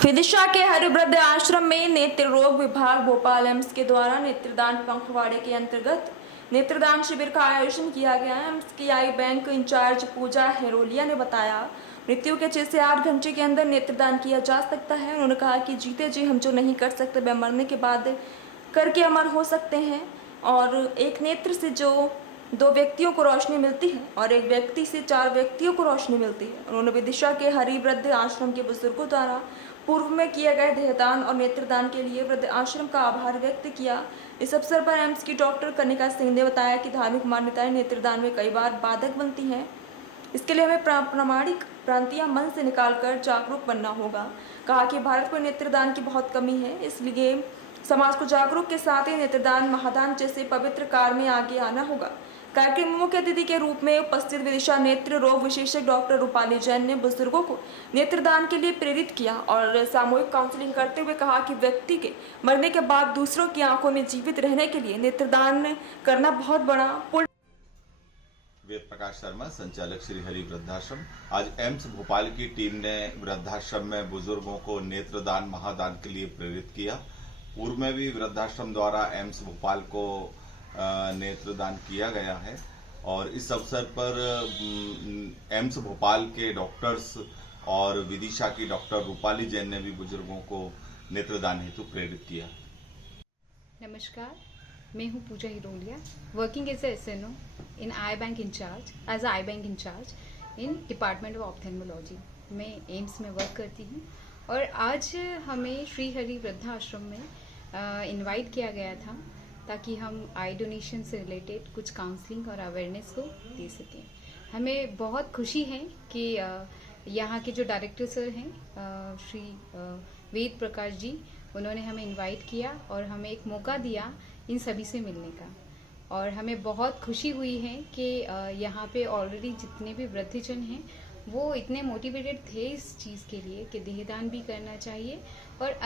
विदिशा के हरिवृद्ध आश्रम में नेत्र रोग विभाग भोपाल एम्स के द्वारा नेत्रदान पंखवाड़े के अंतर्गत नेत्रदान शिविर का आयोजन किया गया। एम्स की आई बैंक इंचार्ज पूजा हेरोलिया ने बताया, मृत्यु के 6 से 8 घंटे के अंदर नेत्रदान किया जा सकता है। उन्होंने कहा कि जीते जी हम जो नहीं कर सकते वह मरने के बाद करके अमर हो सकते हैं और एक नेत्र से जो 2 व्यक्तियों को रोशनी मिलती है और एक व्यक्ति से 4 व्यक्तियों को रोशनी मिलती है। उन्होंने विदिशा के हरिवृद्ध आश्रम के बुजुर्गों द्वारा पूर्व में किए गए देहदान और नेत्रदान के लिए वृद्ध आश्रम का आभार व्यक्त किया। इस अवसर पर एम्स की डॉक्टर कनिका सिंह ने बताया कि धार्मिक मान्यताएं नेत्रदान में कई बार बाधक बनती हैं, इसके लिए हमें प्रामाणिक भ्रांतियां मन से निकालकर जागरूक बनना होगा। कहा कि भारत में नेत्रदान की बहुत कमी है, इसलिए समाज को जागरूक के साथ ही नेत्रदान महादान जैसे पवित्र कार्य में आगे आना होगा। कार्यक्रम में मुख्य अतिथि के रूप में उपस्थित विदिशा नेत्र रोग विशेषज्ञ डॉक्टर रूपाली जैन ने बुजुर्गों को नेत्रदान के लिए प्रेरित किया और सामूहिक काउंसलिंग करते हुए कहा कि व्यक्ति के मरने के बाद दूसरों की आंखों में जीवित रहने के लिए नेत्रदान करना बहुत बड़ा पुण्य। वेद प्रकाश शर्मा, संचालक श्री हरि वृद्धाश्रम। आज एम्स भोपाल की टीम ने वृद्धाश्रम में बुजुर्गों को नेत्रदान महादान के लिए प्रेरित किया। पूर्व में भी वृद्धाश्रम द्वारा एम्स भोपाल को नेत्रदान किया गया है और इस अवसर पर एम्स भोपाल के डॉक्टर्स और विदिशा की डॉक्टर रूपाली जैन ने भी बुजुर्गों को नेत्रदान हेतु प्रेरित किया। नमस्कार, मैं हूँ Pooja Hirolia, working as SNO in eye bank incharge as eye bank incharge in department of ophthalmology. मैं एम्स में वर्क करती हूँ और आज हमें श्री हरि वृद्धाश्रम में इनवाइट किया गया था ताकि हम आई डोनेशन से रिलेटेड कुछ काउंसलिंग और अवेयरनेस को दे सकें। हमें बहुत खुशी है कि यहाँ के जो डायरेक्टर सर हैं श्री वेद प्रकाश जी, उन्होंने हमें इनवाइट किया और हमें एक मौका दिया इन सभी से मिलने का। और हमें बहुत खुशी हुई है कि यहाँ पे ऑलरेडी जितने भी वृद्धजन हैं वो इतने मोटिवेटेड थे इस चीज़ के लिए कि देहदान भी करना चाहिए और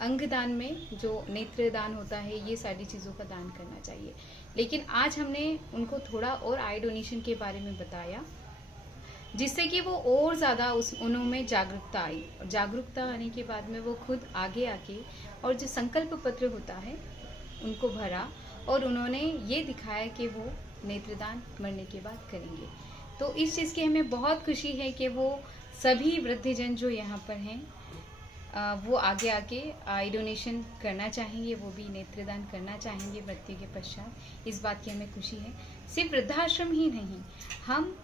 अंगदान में जो नेत्रदान होता है ये सारी चीज़ों का दान करना चाहिए। लेकिन आज हमने उनको थोड़ा और आई डोनेशन के बारे में बताया जिससे कि वो और ज़्यादा उनमें जागरूकता आई और जागरूकता आने के बाद में वो खुद आगे आके और जो संकल्प पत्र होता है उनको भरा और उन्होंने ये दिखाया कि वो नेत्रदान मरने के बाद करेंगे। तो इस चीज़ की हमें बहुत खुशी है कि वो सभी वृद्धजन जो यहाँ पर हैं वो आगे आके आई डोनेशन करना चाहेंगे, वो भी नेत्रदान करना चाहेंगे मृत्यु के पश्चात। इस बात की हमें खुशी है। सिर्फ वृद्धाश्रम ही नहीं, हम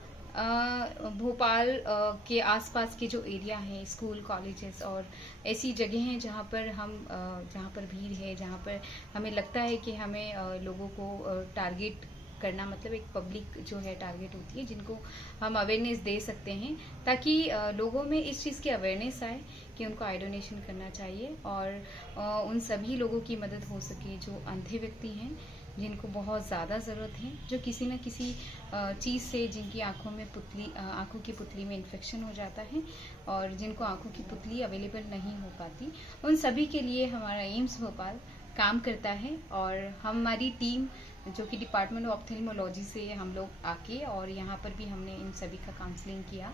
भोपाल के आसपास के जो एरिया हैं, स्कूल कॉलेजेस और ऐसी जगह हैं जहाँ पर भीड़ है, जहाँ पर हमें लगता है कि हमें लोगों को टारगेट करना, मतलब एक पब्लिक जो है टारगेट होती है जिनको हम अवेयरनेस दे सकते हैं ताकि लोगों में इस चीज़ की अवेयरनेस आए कि उनको आई डोनेशन करना चाहिए और उन सभी लोगों की मदद हो सके जो अंधे व्यक्ति हैं, जिनको बहुत ज़्यादा ज़रूरत है, जो किसी न किसी चीज़ से जिनकी आँखों की पुतली में इन्फेक्शन हो जाता है और जिनको आँखों की पुतली अवेलेबल नहीं हो पाती, उन सभी के लिए हमारा एम्स भोपाल काम करता है। और हमारी टीम जो कि डिपार्टमेंट ऑफ ऑप्थेल्मोलॉजी से हम लोग आके और यहाँ पर भी हमने इन सभी का काउंसलिंग किया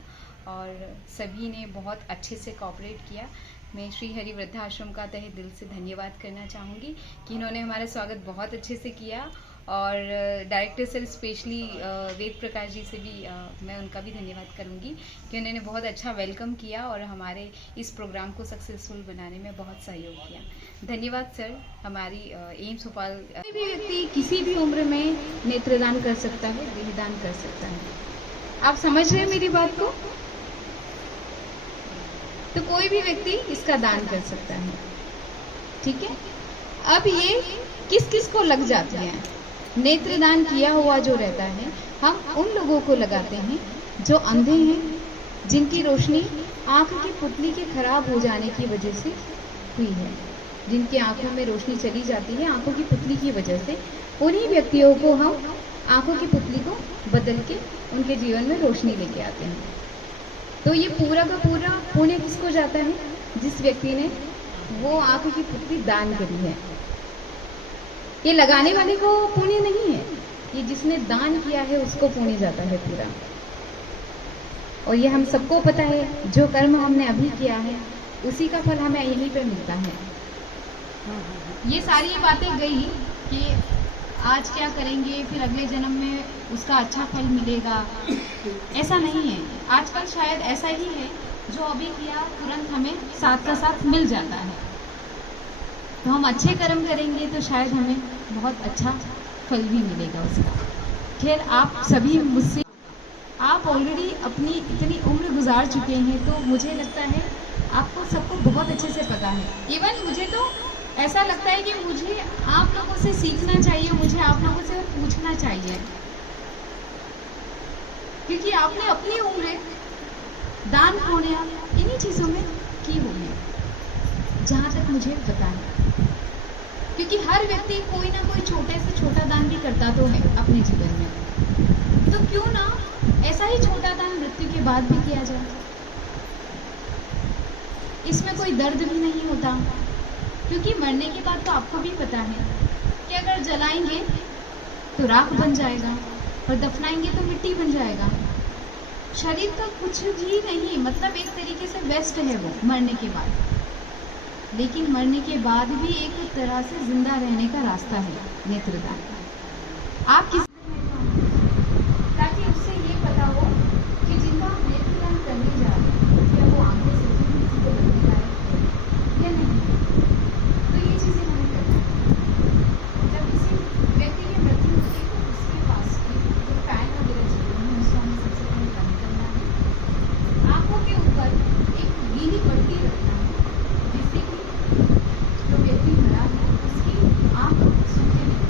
और सभी ने बहुत अच्छे से कोऑपरेट किया। मैं श्री हरि वृद्धाश्रम का तहे दिल से धन्यवाद करना चाहूँगी कि इन्होंने हमारा स्वागत बहुत अच्छे से किया और director sir specially Ved Prakash ji से भी मैं उनका भी धन्यवाद करूँगी कि उन्होंने बहुत अच्छा वेलकम किया और हमारे इस प्रोग्राम को सक्सेसफुल बनाने में बहुत सहयोग किया। धन्यवाद सर। हमारी एम्स भोपाल कोई भी व्यक्ति किसी भी उम्र में नेत्रदान कर सकता है, देहदान कर सकता है। आप समझ रहे हैं मेरी बात को? तो कोई भी व्यक्ति इसका दान कर सकता है, ठीक है। अब ये किस किस को लग जाती है? नेत्रदान किया हुआ जो रहता है हम उन लोगों को लगाते हैं जो अंधे हैं, जिनकी रोशनी आंख की पुतली के खराब हो जाने की वजह से हुई है, जिनकी आंखों में रोशनी चली जाती है आंखों की पुतली की वजह से। उन्हीं व्यक्तियों को हम आंखों की पुतली को बदल के उनके जीवन में रोशनी लेके आते हैं। तो ये पूरा का पूरा पुण्य किसको जाता है? जिस व्यक्ति ने वो आंखों की पुतली दान करी है। ये लगाने वाले को पुण्य नहीं है, ये जिसने दान किया है उसको पुण्य जाता है पूरा। और ये हम सबको पता है, जो कर्म हमने अभी किया है उसी का फल हमें यहीं पे मिलता है। ये सारी बातें गई कि आज क्या करेंगे फिर अगले जन्म में उसका अच्छा फल मिलेगा, ऐसा नहीं है। आजकल शायद ऐसा ही है, जो अभी किया तुरंत हमें साथ का साथ मिल जाता है। तो हम अच्छे कर्म करेंगे तो शायद हमें बहुत अच्छा फल भी मिलेगा उसका। खैर, आप सभी मुझसे, आप ऑलरेडी अपनी इतनी उम्र गुजार चुके हैं, तो मुझे लगता है आपको सबको बहुत अच्छे से पता है। इवन मुझे तो ऐसा लगता है कि मुझे आप लोगों से सीखना चाहिए, मुझे आप लोगों से पूछना चाहिए, क्योंकि आपने अपनी उम्र दान पुण्य इन्हीं चीज़ों में की होगी, जहाँ तक मुझे पता है। क्योंकि हर व्यक्ति कोई ना कोई छोटे से छोटा दान भी करता तो है अपने जीवन में, तो क्यों ना ऐसा ही छोटा दान मृत्यु के बाद भी किया जाए। इसमें कोई दर्द भी नहीं होता, क्योंकि मरने के बाद तो आपको भी पता है कि अगर जलाएंगे तो राख बन जाएगा और दफनाएंगे तो मिट्टी बन जाएगा। शरीर का कुछ भी नहीं, मतलब एक तरीके से वेस्ट है वो मरने के बाद। लेकिन मरने के बाद भी एक तरह से जिंदा रहने का रास्ता है नेत्रदान। आप किस, ताकि उससे ये पता हो कि जिनका हम नेत्रदान करने जा रहे हैं क्या वो आंखें से किसी को लगने लायक है या नहीं। तो ये चीज़ें हमें करनी है। जब किसी व्यक्ति की मृत्यु होती है तो उसके पास की जो पैन वगैरह चीज़ें हैं उसको हमें सबसे पहले बंद करना है। आँखों के ऊपर एक गीली पट्टी रखना है, जिससे कि जो व्यक्ति मरा है उसकी आँख सूखे नहीं,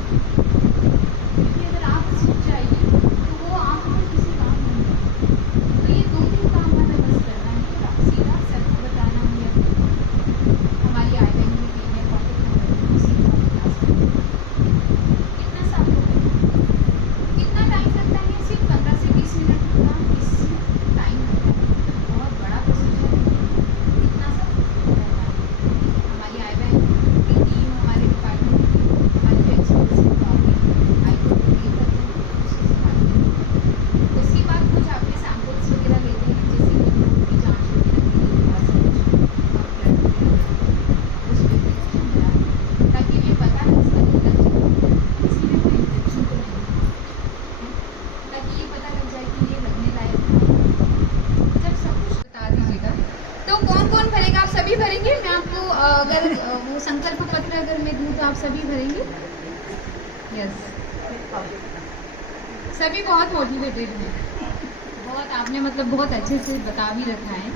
क्योंकि अगर आँख सूख जाएगी तो वो आँख में किसी काम नहीं है। तो ये 2-3 काम हमें बस करना है। और सीधा सर को बताना है, हमारी आई बैंक की टीम है, कॉन्टेक्ट नंबर उसी को बता सकते हैं। कितना सा कितना टाइम लगता है? सिर्फ 15 से 20 मिनट का इसमें टाइम लगता है। बहुत बड़ा प्रोसीजर है, इतना सा रहता है। हमारी आई बैंक की टीम, हमारे डिपार्टमेंट की टीम, हमारे जो एक्सपर्ट्स हैं वो आके आई को क्लियर करते हैं, उसको सिखाते हैं। उसके बाद कुछ आपके सैम्पल्स वगैरह लेते हैं, जैसे कि खून की जाँच वगैरह के लिए बहुत सब कुछ और ब्लड वगैरह उस व्यक्ति को चुनना है, ताकि ये पता है इसका लग जाए किसी में कोई इन्फेक्शन तो नहीं है, ताकि ये पता लग जाए कि ये लगने लायक है। जब सब कुछ बता दीजिएगा तो कौन कौन भरेगा? आप सभी भरेंगे? मैं आपको अगर वो संकल्प पत्र अगर मैं दूँ तो आप सभी भरेंगे? यस, सभी बहुत मोटिवेटेड हैं, बहुत आपने मतलब बहुत अच्छे से बता भी रखा है।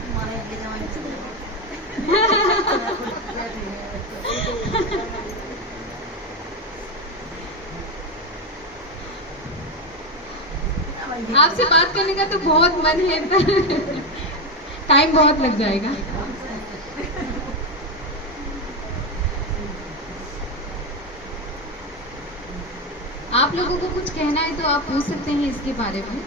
आपसे बात करने का तो बहुत मन है, पर टाइम बहुत लग जाएगा। आप लोगों को कुछ कहना है तो आप पूछ सकते हैं इसके बारे में।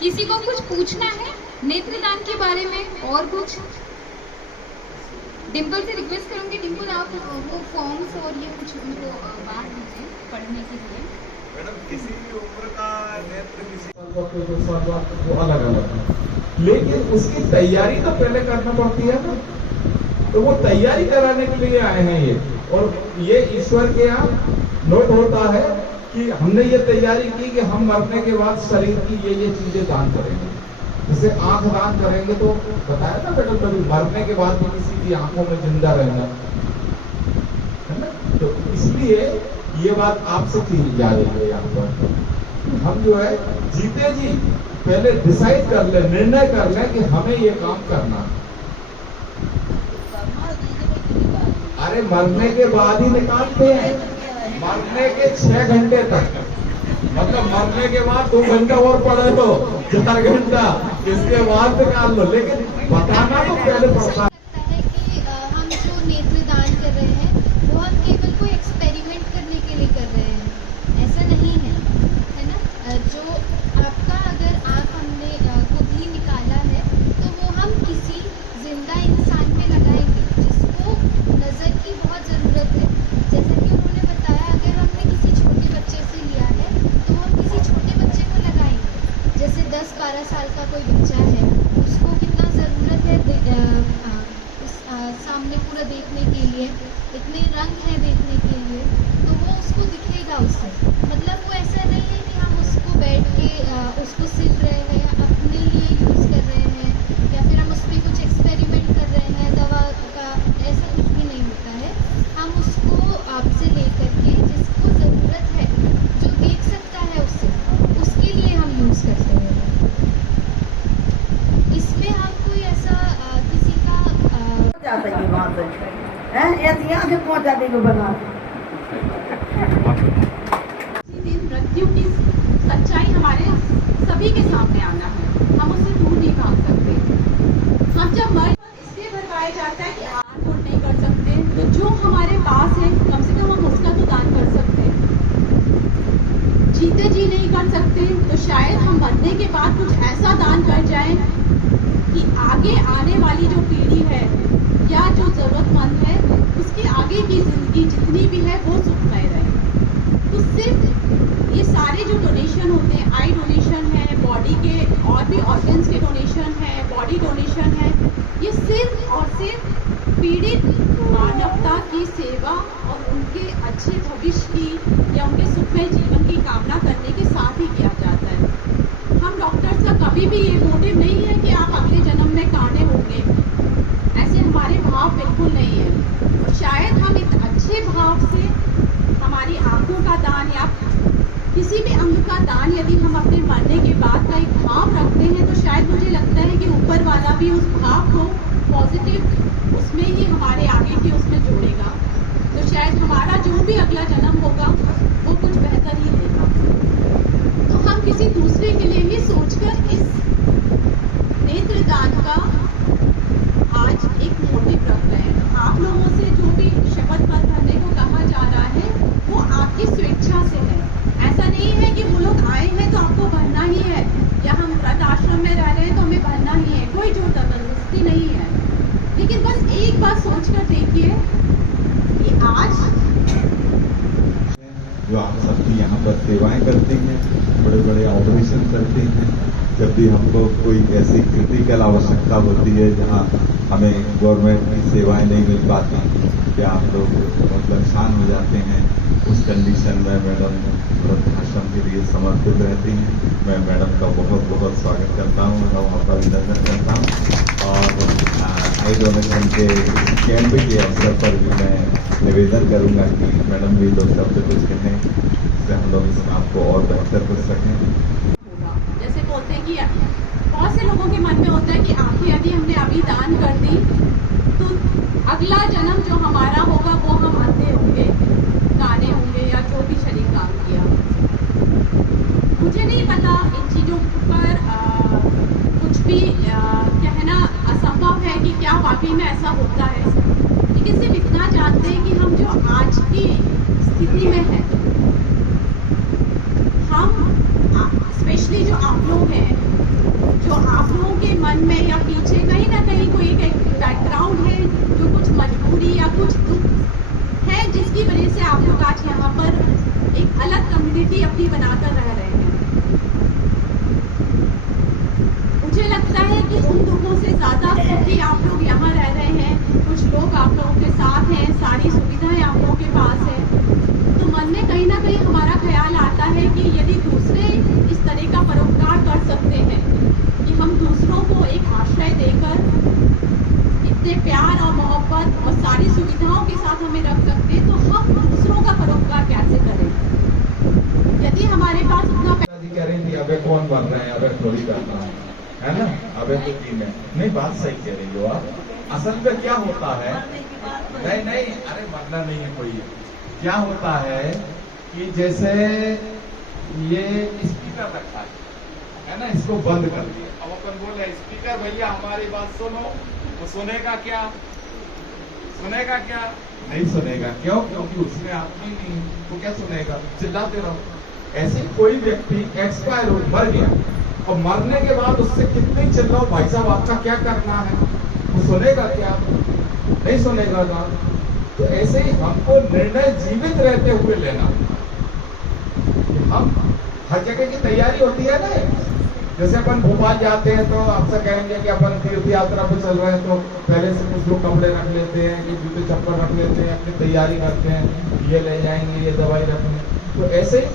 किसी को कुछ पूछना है नेत्रदान के बारे में और कुछ? डिम्पल से रिक्वेस्ट करूंगी, डिम्पल आप वो फॉर्म्स और ये कुछ उनको बांट दीजिए पढ़ने के लिए। मैडम, किसी भी उम्र का नेत्र किसी वो अलग अलग है, लेकिन उसकी तैयारी तो पहले करना पड़ती है ना। तो वो तैयारी कराने के लिए आए हैं ये, और ये ईश्वर के यहाँ नोट होता है कि हमने ये तैयारी की कि हम मरने के बाद शरीर की ये चीजें दान करेंगे। जैसे आंख दान करेंगे तो बताया ना मैडम, कभी मरने के बाद भी किसी की आंखों में जिंदा रहना है ना। तो इसलिए ये बात आपसे की जा रही है यहाँ पर। हम जो है जीते जी पहले डिसाइड कर ले, निर्णय कर ले कि हमें ये काम करना है। अरे मरने के बाद ही निकालते हैं, मरने के 6 घंटे तक, मतलब मरने के बाद 2 घंटा और पड़े तो 4 घंटा, इसके बाद निकाल लो, लेकिन बताना तो पहले पड़ता है। कि हम जो नेत्रदान कर रहे हैं वो हम केवल कोई एक्सपेरिमेंट करने के लिए कर रहे हैं, ऐसा नहीं है, है ना। जो आपका अगर आँख हमने खुद ही निकाला है तो वो हम किसी जिंदा इंसान में लगाएंगे जिसको नज़र की बहुत ज़रूरत है। जैसा कि उन्होंने बताया, अगर हमने किसी छोटे बच्चे से लिया है तो हम किसी छोटे 12 साल का कोई बच्चा है, उसको कितना ज़रूरत है सामने पूरा देखने के लिए, इतने रंग हैं देखने के लिए, तो वो उसको दिखेगा उससे। मतलब वो ऐसा नहीं है कि हम उसको बैठ के उसको सिल रहे हैं, अपने लिए यूज़ कर रहे हैं, या फिर हम उस पर कुछ एक्सपेरिमेंट कर रहे हैं दवा का, ऐसा कुछ भी नहीं होता है। हम उसको आपसे लेकर के जिसको ज़रूरत है, जो देख सकता है उससे, उसके लिए हम यूज़ करते हैं। इसमें हम कोई ऐसा किसी का जाता है वहाँ से हैं, ऐसे यहाँ से पहुँचा देंगे बना मृत्यु की सच्चाई हमारे सभी के सामने आना है, हम उससे दूर नहीं भाग सकते। हम जब मर इसलिए भरवाया जाता है कि दान पुण्य नहीं कर सकते, तो जो हमारे पास है कम से कम हम उसका तो दान कर सकते हैं। जीते जी नहीं कर सकते, तो शायद हम मरने के बाद कुछ ऐसा दान कर जाएं कि आगे आने वाली जो पीढ़ी है या जो ज़रूरतमंद है, उसकी आगे की ज़िंदगी जितनी भी है वो सुखमय रहे। तो सिर्फ ये सारे जो डोनेशन होते हैं, आई डोनेशन है, बॉडी के और भी ऑर्गन्स के डोनेशन है, बॉडी डोनेशन है, ये सिर्फ और सिर्फ पीड़ित मानवता की सेवा और उनके अच्छे भविष्य की या उनके सुखमय जीवन की कामना करने के साथ ही किया जाता है। हम डॉक्टर्स का कभी भी ये मोटिव नहीं है कि आप अगले जन्म में काने होंगे, ऐसे हमारे भाव बिल्कुल नहीं है। और शायद हम एक अच्छे भाव से हमारी आंखों का दान या किसी भी अंग का दान यदि हम अपने मरने के बाद का एक भाव रखते हैं, तो शायद मुझे लगता है कि ऊपर वाला भी उस भाव को पॉजिटिव उसमें ही हमारे आगे की उसमें जोड़ेगा, तो शायद हमारा जो भी अगला जन्म होगा वो कुछ बेहतर ही रहेगा। तो हम किसी दूसरे के लिए ही सोचकर इस नेत्रदान का आज एक मोटिव रख रहे हैं। आप लोगों से जो भी शपथ पत्र भरने को कहा जा रहा है वो आपकी स्वेच्छा से है। ऐसा नहीं है कि वो लोग आए हैं तो आपको भरना ही है, या हम व्रत आश्रम में रह रहे हैं तो हमें भरना ही है, कोई जोर जबरदस्ती नहीं है। लेकिन बस एक बात सोच कर देखिए कि आज जो आप सबकी यहाँ पर सेवाएं करती हैं, बड़े बड़े ऑपरेशन करती हैं, जब भी हमको कोई ऐसी क्रिटिकल आवश्यकता होती है जहाँ हमें गवर्नमेंट की सेवाएं नहीं मिल पाती, क्या आप लोग बहुत परेशान हो जाते हैं, उस कंडीशन में मैडम वृद्धाश्रम के लिए समर्पित रहती हैं। मैं मैडम का बहुत बहुत स्वागत करता हूँ, मैडम आपका अभिनंदन करता हूँ। और आई डोनेशन के कैंप के अवसर पर भी मैं निवेदन करूँगा कि मैडम भी लोग शब्द कुछ कहें, जिससे हम लोग इस बात को और बेहतर कर सकें। जैसे बोलते हैं कि बहुत से लोगों के मन में होता है कि आंखें यदि हमने अभी दान कर दी तो अगला जन्म जो हमारा होगा वो हम अंधे होंगे, काने होंगे, या जो भी शरीर काम किया। मुझे नहीं पता इन चीज़ों पर कुछ भी कहना असंभव है कि क्या वाकई में ऐसा होता है, लेकिन सिर्फ इतना जानते हैं कि हम जो आज की स्थिति में है, हम स्पेशली जो आप लोग हैं, जो आप लोगों के मन में या पीछे कहीं ना कहीं कोई एक बैकग्राउंड है, जो कुछ मजबूरी या कुछ दुख है जिसकी वजह से आप लोग आज यहाँ पर एक अलग कम्युनिटी अपनी बनाकर रह रहे हैं। मुझे लगता है कि उन दुखों से ज़्यादा सुखी आप लोग यहाँ रह रहे हैं, कुछ लोग आप लोगों के साथ हैं, सारी सुविधाएं आप लोगों के पास है, तो मन में कहीं ना कहीं हमारा ख्याल आता है कि यदि दूसरे इस तरह का परोपकार कर सकते हैं कि हम दूसरों को एक आश्रय देकर इतने प्यार और मोहब्बत और सारी सुविधाओं के साथ हमें रख सकते हैं, तो हम दूसरों का परोपकार कैसे करें। यदि हमारे पास उतना कह रही थी अबे कौन बन रहे हैं, अबे थोड़ी करना है ना, अबे तो टीम है नहीं, बात सही कह रही हो आप। असल में क्या होता है, नहीं नहीं अरे मरना नहीं है कोई, क्या होता है कि जैसे ये स्पीकर रखा है ना, इसको बंद कर दिया, अब अपन बोले स्पीकर भैया हमारी बात सुनो, तो सुनेगा क्या, सुनेगा क्या, नहीं सुनेगा। क्यों? क्योंकि उसमें आदमी नहीं, तो क्या सुनेगा, चिल्लाते रहो। ऐसे कोई व्यक्ति एक्सपायर हो, मर गया, और मरने के बाद उससे कितनी चिल्लाओ भाई साहब आपका क्या करना है, वो सुनेगा क्या, नहीं सुनेगा ना। तो ऐसे ही हमको निर्णय जीवित रहते हुए लेना, हम हर जगह की तैयारी होती है ना, जैसे अपन भोपाल जाते हैं तो आपसे कहेंगे कि अपन तीर्थ यात्रा पे चल रहे हैं, तो पहले से कुछ लोग कपड़े रख लेते हैं, कि जूते चप्पल रख लेते हैं, अपनी तैयारी करते हैं, ये ले जाएंगे, ये दवाई रखेंगे। तो ऐसे ये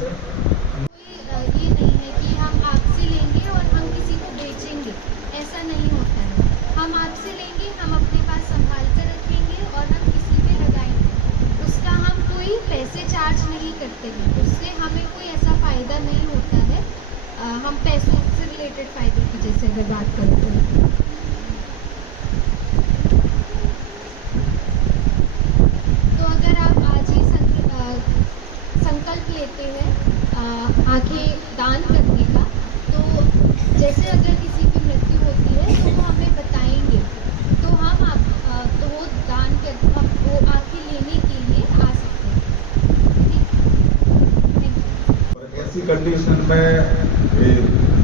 नहीं है कि हम आपसे लेंगे और हम किसी को बेचेंगे, ऐसा नहीं होता है। हम आपसे लेंगे, हम अपने पास संभाल कर रखेंगे और हम किसी पे लगाएंगे। उसका हम कोई पैसे चार्ज नहीं करते हैं, उससे हमें कोई ऐसा फ़ायदा नहीं होता है। हम पैसों से रिलेटेड फ़ायदे की जैसे अगर बात करें तो अगर आप आज ही संकल्प लेते हैं आंखें दान करने का, तो जैसे अगर किसी की मृत्यु होती है तो वो हमें बताएंगे, तो हम तो वो दान कर वो आंखें लेने के लिए आ सकते हैं। और ऐसी कंडीशन में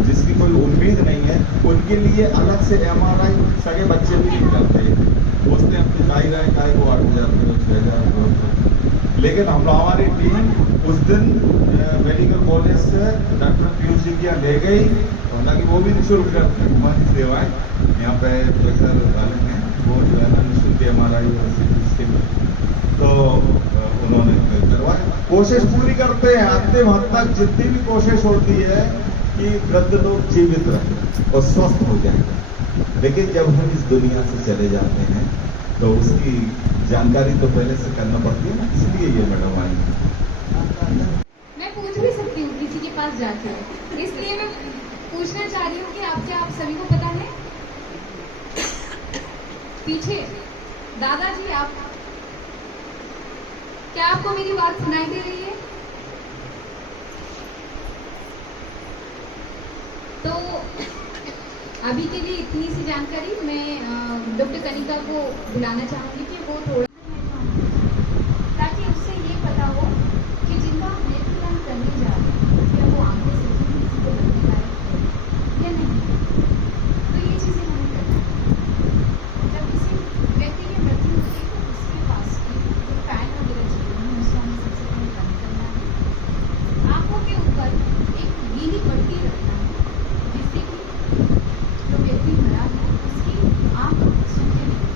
जिसकी कोई उम्मीद नहीं है, उनके लिए अलग से MRI सगे बच्चे भी नहीं करते, उसने अपनी जाहिर है काय को 8,000 6,000। लेकिन हमारी टीम उस दिन मेडिकल कॉलेज से डॉक्टर पीयूष जी की ले गई, हालांकि वो भी निःशुल्क करते हैं हमारी सेवाएं यहाँ पे प्रेशर वाले हैं, वो जो है ना निःशुल्क MRI और CT स्कैन तो उन्होंने करवाया। कोशिश पूरी करते हैं, अंतिम हद तक जितनी भी कोशिश होती है कि वृद्ध लोग जीवित रहें और स्वस्थ हो जाएं, लेकिन जब हम इस दुनिया से चले जाते हैं तो उसकी जानकारी तो पहले से करना पड़ती है ना, इसलिए ये मैडम आई। मैं पूछ भी सकती हूँ किसी के पास जाके, इसलिए मैं पूछना चाह रही हूँ कि आप सभी को पता है पीछे दादाजी, आप क्या आपको मेरी बात सुनाई दे रही है? तो अभी के लिए इतनी सी जानकारी मैं डॉक्टर कनिका को बुलाना चाहूँगी कि वो थोड़ा, ताकि उससे ये पता हो कि जिनका हम नेत्रदान करने जा रहे हैं क्या वो आंखें से भी किसी को लगने लायक है या नहीं। तो ये चीज़ें हमें करना है। जब किसी व्यक्ति की मृत्यु होती है तो उसके पास की जो पैन वगैरह चीज़ें हैं उसको हमें सबसे पहले बंद करना है। आँखों के ऊपर एक गीली पट्टी रखना है, जिससे कि जो व्यक्ति मरा है उसकी आँख सूखे नहीं,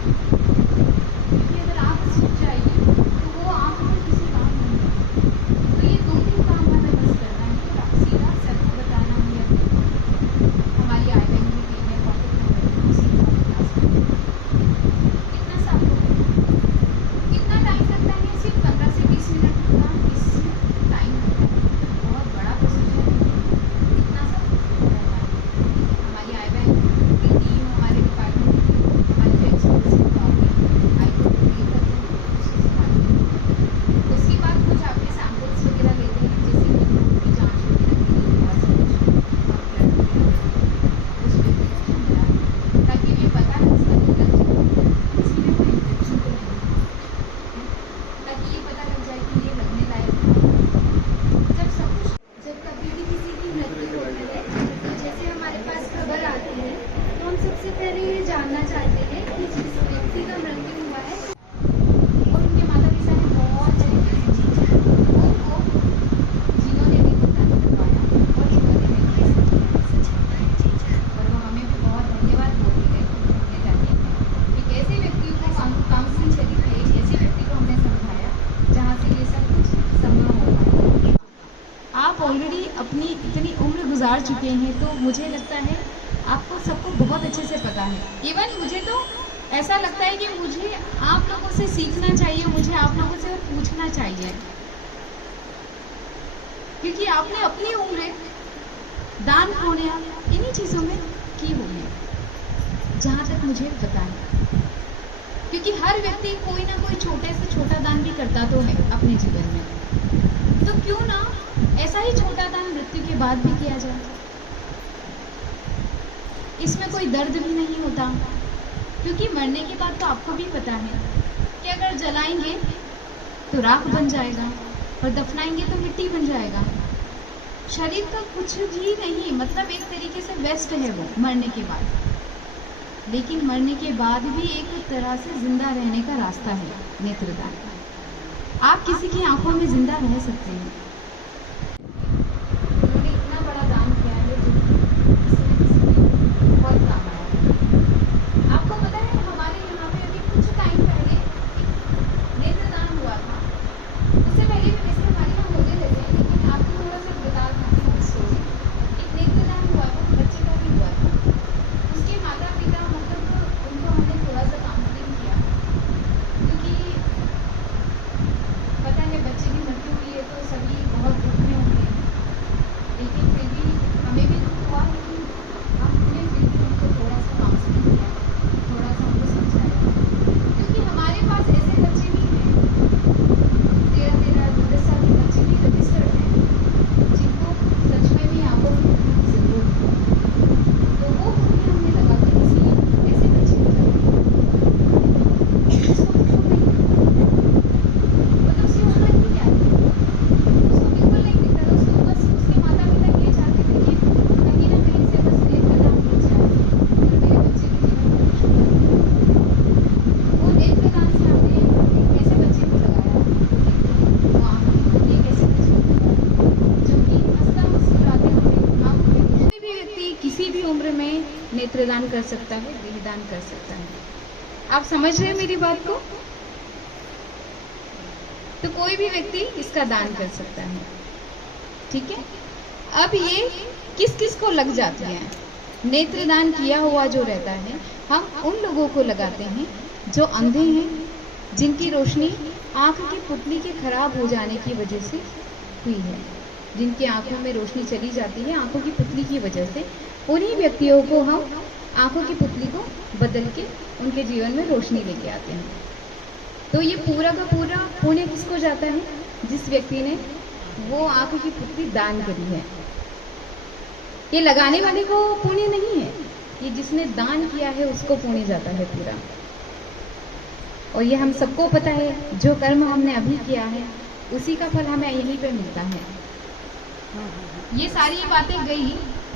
क्योंकि अगर आँख सूख जाएगी तो वो आँख में किसी काम नहीं है। तो ये 2-3 काम हमें बस करना है, तो सीधा सर को बताना है या हमारी आई बैंक की टीम है कितना सा कितना टाइम लगता है, सिर्फ 15 से 20 मिनट का इसमें टाइम लगता है। बहुत बड़ा प्रोसीजर है, इतना सा हमारी आई बैंक की टीम, हमारे डिपार्टमेंट की हमारे जो एक्सपर्ट्स हैं आई को डील करते हैं, उसके साथ उसके बाद कुछ आपके सैम्पल्स वगैरह लेते हैं, जैसे कि खून की जाँच वगैरह के लिए बहुत सारे ब्लड उस व्यक्ति का मिला है, ताकि ये पता है उसका निकल जाए किसी में कोई इन्फेक्शन तो नहीं है, ताकि ये पता लग जाए कि ये लगने लायक है। जब सब कुछ, जब कभी भी किसी की मृत्यु होती है तो जैसे हमारे पास खबर आती है तो हम सबसे पहले ये जानना चाहते हैं कि जिस व्यक्ति का मृत्यु हुआ है और उनके माता पिता ने बहुत तरीके से उनको जिन्होंने भी भुगतान करवाया और इन्होंने भी और वो हमें भी बहुत धन्यवाद बोलते गए घूमने जाके कि कैसे व्यक्ति को काउंसलिंग करी थी, कैसे व्यक्ति को हमने समझाया जहाँ से ये सब कुछ संभव हो पाया। आप ऑलरेडी अपनी इतनी उम्र गुजार चुके हैं, तो मुझे लगता है आपको सबको बहुत अच्छे से पता है। इवन मुझे तो ऐसा लगता है कि मुझे आप लोगों से सीखना चाहिए, मुझे आप लोगों से पूछना चाहिए, क्योंकि आपने अपनी उम्र दान पुण्य इन्हीं चीज़ों में की होगी, जहाँ तक मुझे पता है। क्योंकि हर व्यक्ति कोई ना कोई छोटे से छोटा दान भी करता तो है अपने जीवन में, तो क्यों ना ऐसा ही छोटा दान मृत्यु के बाद भी किया जाए। इसमें कोई दर्द भी नहीं होता, क्योंकि मरने के बाद तो आपको भी पता है कि अगर जलाएंगे तो राख बन जाएगा और दफनाएंगे तो मिट्टी बन जाएगा। शरीर का कुछ भी नहीं, मतलब एक तरीके से वेस्ट है वो मरने के बाद। लेकिन मरने के बाद भी एक तरह से जिंदा रहने का रास्ता है नेत्रदान। आप किसी की आंखों में जिंदा रह सकते हैं। उन्होंने इतना बड़ा दान किया है, जो किसी ने उम्र में नेत्रदान कर सकता है, देहदान कर सकता है। आप समझ रहे हैं मेरी बात को? तो कोई भी व्यक्ति इसका दान कर सकता है, ठीक है। अब ये किस किस को लग जाती है? नेत्रदान किया हुआ जो रहता है, हम उन लोगों को लगाते हैं जो अंधे हैं, जिनकी रोशनी आंख की पुतली के खराब हो जाने की वजह से हुई है, जिनकी आंखों में रोशनी चली जाती है आंखों की पुतली की वजह से। उन्हीं व्यक्तियों को हम आंखों की पुतली को बदल के उनके जीवन में रोशनी लेके आते हैं। तो ये पूरा का पूरा पुण्य किसको जाता है? जिस व्यक्ति ने वो आंखों की पुतली दान करी है। ये लगाने वाले को पुण्य नहीं है, ये जिसने दान किया है उसको पुण्य जाता है पूरा। और ये हम सबको पता है, जो कर्म हमने अभी किया है उसी का फल हमें यहीं पे मिलता है। ये सारी बातें गई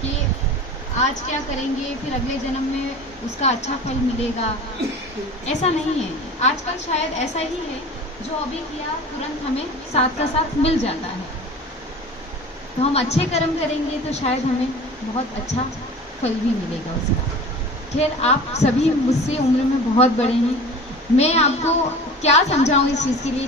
कि आज क्या करेंगे फिर अगले जन्म में उसका अच्छा फल मिलेगा, ऐसा नहीं है। आजकल शायद ऐसा ही है, जो अभी किया तुरंत हमें साथ का साथ मिल जाता है। तो हम अच्छे कर्म करेंगे तो शायद हमें बहुत अच्छा फल भी मिलेगा उसका। खैर, आप सभी मुझसे उम्र में बहुत बड़े हैं, मैं आपको क्या समझाऊं इस चीज़ के लिए।